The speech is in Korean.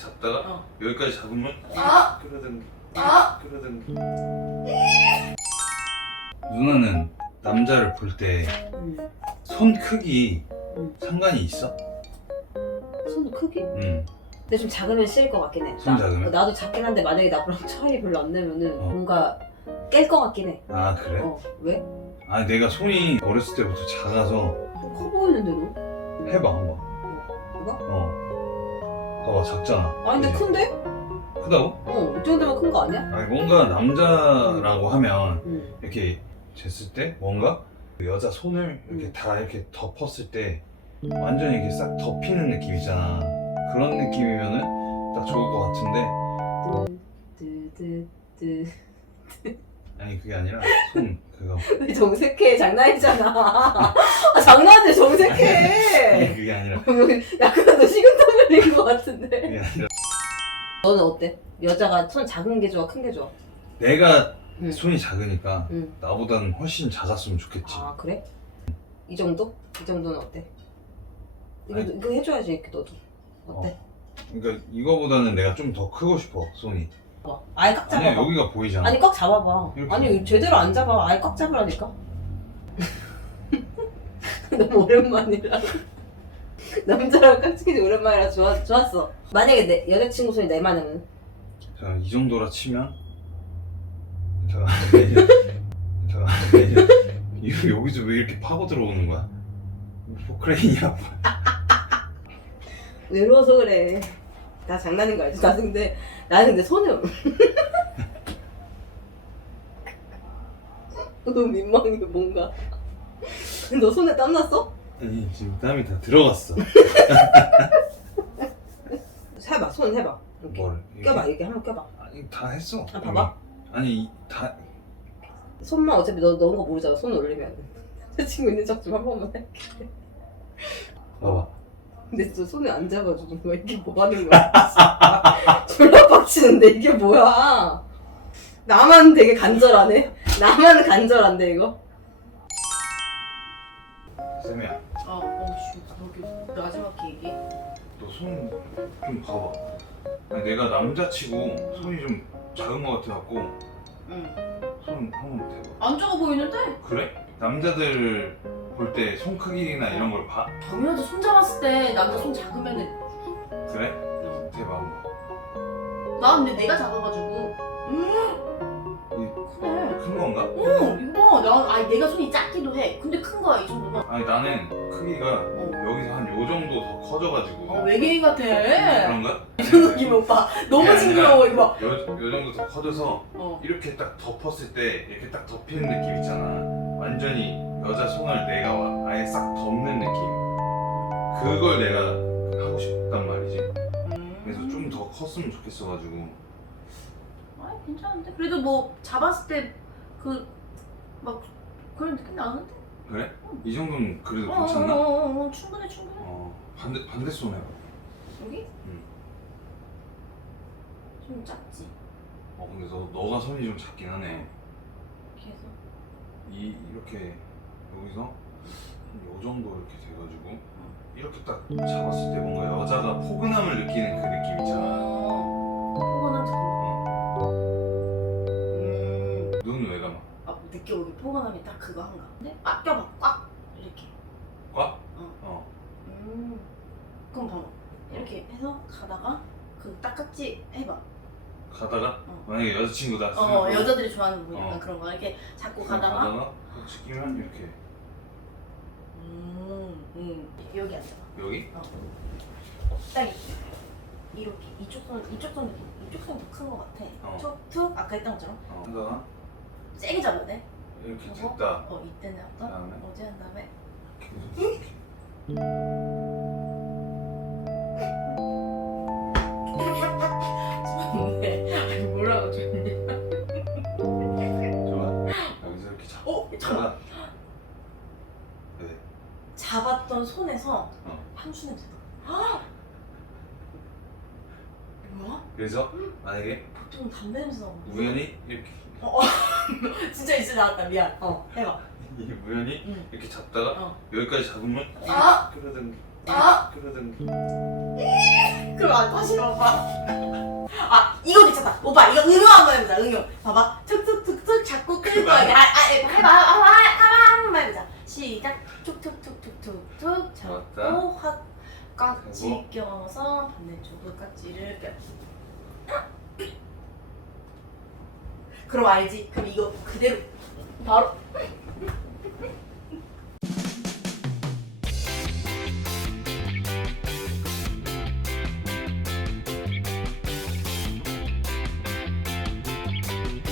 잡다가 어. 여기까지 잡으면 아! 끌어당기 아! 끌어당기 누나는 남자를 볼 때손 음. 크기 음. 상관이 있어? 손 크기? 응 근데 좀 작으면 싫을 것 같긴 해. 손 나- 작으면? 나도 작긴 한데 만약에 나랑 차이 별로 안 내면은 어. 뭔가 깰 것 같긴 해. 아 그래? 어. 왜? 아니 내가 손이 어렸을 때부터 작아서 커 보이는데 너? 해봐 한번 이거? 어 봐봐 작잖아 아니 근데 그지? 큰데? 크다고? 어. 이 정도면 큰 거 아니야? 아니 뭔가 남자라고 하면 응. 이렇게 쟀을 때 뭔가 그 여자 손을 이렇게 음. 다 이렇게 덮었을 때 완전히 이렇게 싹 덮이는 느낌 있잖아 그런 느낌이면은 딱 좋을 것 같은데 뜨 뜨 뜨. 아니 그게 아니라 손 그거 왜 정색해? 장난이잖아. 아, 장난인데 아니 정색해. 그게 아니라 약간 너 식은땀 흘린 것 같은데. 그게 아니라 너는 어때? 여자가 손 작은 게 좋아? 큰 게 좋아? 내가 응. 손이 작으니까 응. 나보다는 훨씬 작았으면 좋겠지 아 그래? 이 정도? 이 정도는 어때? 이거, 아니. 이거 해줘야지 이렇게 너도 어때? 그러니까 이거보다는 내가 좀 더 크고 싶어 손이 봐봐. 아예 꽉 잡아봐. 아니야 여기가 보이잖아. 아니 꽉 잡아봐. 이렇게. 아니 제대로 안 잡아. 아예 꽉 잡으라니까. 너무 오랜만이라. 남자랑 깍지기 오랜만이라 좋아, 좋았어. 만약에 내 여자친구 손이 내 자, 이 정도라 치면? 자, 자, 이거 여기서 왜 이렇게 파고 들어오는 거야? 포크레인이야 외로워서 그래 나 장난인 거 알지? 나 근데 나는 근데 손이 너무 민망해 뭔가. 너 손에 땀 났어? 아니 지금 땀이 다 들어갔어. 해봐 손 해봐. 이렇게. 뭘 이렇게? 껴봐 이렇게 한번 껴봐. 아니 다 했어. 아, 봐봐. 이미. 아니 이- 다. 손만 어차피 너 넣은 거 모르잖아. 손 올리면. 제 친구 있는 척 좀 한 번만 해 봐봐 근데 저 손을 안 잡아줘 너 이게 뭐 하는 거야? 졸라 빡치는데 이게 뭐야? 나만 되게 간절하네? 나만 간절한데 이거? 쌤이야. 아 어씨 여기 마지막에 얘기 너 손 좀 봐봐. 아니, 내가 남자치고 손이 좀 작은 거 같아갖고 손 한번 대봐. 안 작아 보이는데? 그래? 남자들 볼 때 손 크기나 이런 걸 봐? 당연하지 손 잡았을 때 남자 손 작으면은. 그래? 한번. 나 근데 내가 작아가지고. 음. 그래 큰 건가? 어 이거 나 아니 내가 손이 작기도 해. 근데 큰 거야 이 정도면. 아니 나는 크기가 어, 여기서 한 요 정도 더 커져가지고. 어 외계인 같아. 그런가? 이모 오빠 너무 그게 징그러워 이거 요, 요 정도 더 커져서 어. 이렇게 딱 덮었을 때 이렇게 딱 덮이는 느낌 있잖아 완전히 여자 손을 내가 와- 아예 싹 덮는 느낌. 그걸 내가 하고 싶단 말이지. 그래서 좀 더 컸으면 좋겠어가지고. 아 괜찮은데? 그래도 뭐 잡았을 때 그 막 그런 느낌 나는데? 그래? 이 정도는 그래도 어, 괜찮나? 어, 어, 어, 충분해 충분해. 어 반대 반대 손 해봐 여기? 응. 좀 작지? 어 근데 너 너가 손이 좀 작긴 하네. 해서 이 이렇게 여기서 한요 정도 이렇게 돼가지고 이렇게 딱 잡았을 때 뭔가 여자가 포근함을 느끼는 그 느낌 있잖아. 어 포근한 잠깐만 음눈 왜 감아? 아, 느껴 여기 포근함이 딱 그거 한가 근데 아 껴봐 꽉 이렇게 꽉? 어. 어. 음 그럼 봐봐 이렇게 해서 가다가 그 딱깍지 해봐 가다가 어. 만약에 여자친구다. 어 여자들이 좋아하는 부분 약간 어. 그런 거 이렇게 잡고 가다가 가다가 가다가 같이 끼면 이렇게 음, 음 여기 앉아봐 여기? 딱 이렇게 이쪽 손 이쪽 손 이쪽 손이 더큰거 같아 어. 툭, 툭 아까 했던 것처럼 어. 하다가 세게 잡아야 돼 이렇게 됐다. 어 이때는 어떤 그다음에? 어제 한 다음에 계속 향수 냄새 나. 그래서 만약에 보통 담배 냄새 나고. 우연히 이렇게 어, 어. 진짜 이제 나왔다. 미안. 어, 해봐. 우연히 응. 이렇게 잡다가 어. 여기까지 잡으면 아! 끌어당기 아! 끌어당기 그럼 안 다시 봐봐. 아, 이거 괜찮다. 오빠, 이거 응용 한번 해보자, 응용. 봐봐. 툭툭툭툭 잡고 끌고 하게. 깎지 껴서 반대쪽으로 깍지를 껴. 그럼 알지? 그럼 이거 그대로 바로